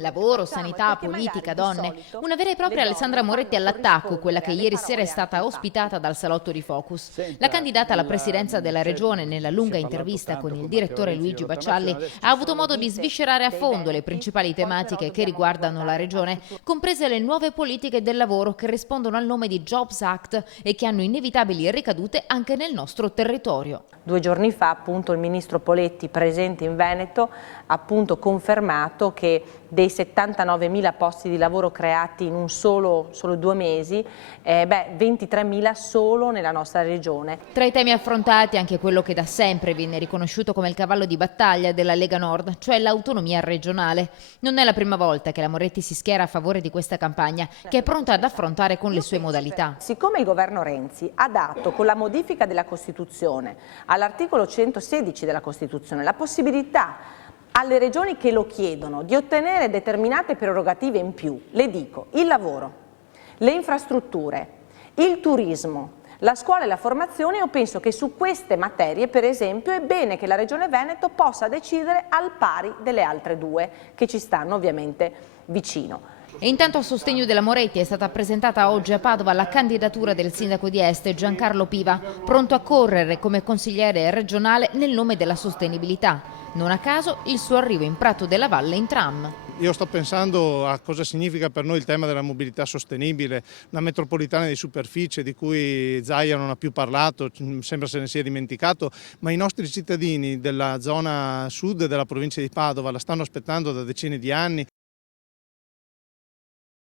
Lavoro, sanità, politica, donne. Una vera e propria Alessandra Moretti all'attacco, quella che ieri sera è stata ospitata dal salotto di Focus. La candidata alla presidenza della regione, nella lunga intervista con il direttore Luigi Baccialli, ha avuto modo di sviscerare a fondo le principali tematiche che riguardano la regione, comprese le nuove politiche del lavoro che rispondono al nome di Jobs Act e che hanno inevitabili ricadute anche nel nostro territorio. 2 giorni fa appunto il ministro Poletti, presente in Veneto, ha appunto confermato che dei 79.000 posti di lavoro creati in solo 2 mesi, 23.000 solo nella nostra regione. Tra i temi affrontati anche quello che da sempre viene riconosciuto come il cavallo di battaglia della Lega Nord, cioè l'autonomia regionale. Non è la prima volta che la Moretti si schiera a favore di questa campagna, che è pronta ad affrontare con le sue modalità. Siccome il governo Renzi ha dato con la modifica della Costituzione all'articolo 116 della Costituzione la possibilità alle regioni che lo chiedono di ottenere determinate prerogative in più, le dico, il lavoro, le infrastrutture, il turismo, la scuola e la formazione, io penso che su queste materie, per esempio, è bene che la Regione Veneto possa decidere al pari delle altre 2 che ci stanno ovviamente vicino. E intanto a sostegno della Moretti è stata presentata oggi a Padova la candidatura del sindaco di Este, Giancarlo Piva, pronto a correre come consigliere regionale nel nome della sostenibilità. Non a caso il suo arrivo in Prato della Valle in tram. Io sto pensando a cosa significa per noi il tema della mobilità sostenibile, una metropolitana di superficie di cui Zaia non ha più parlato, sembra se ne sia dimenticato, ma i nostri cittadini della zona sud della provincia di Padova la stanno aspettando da decine di anni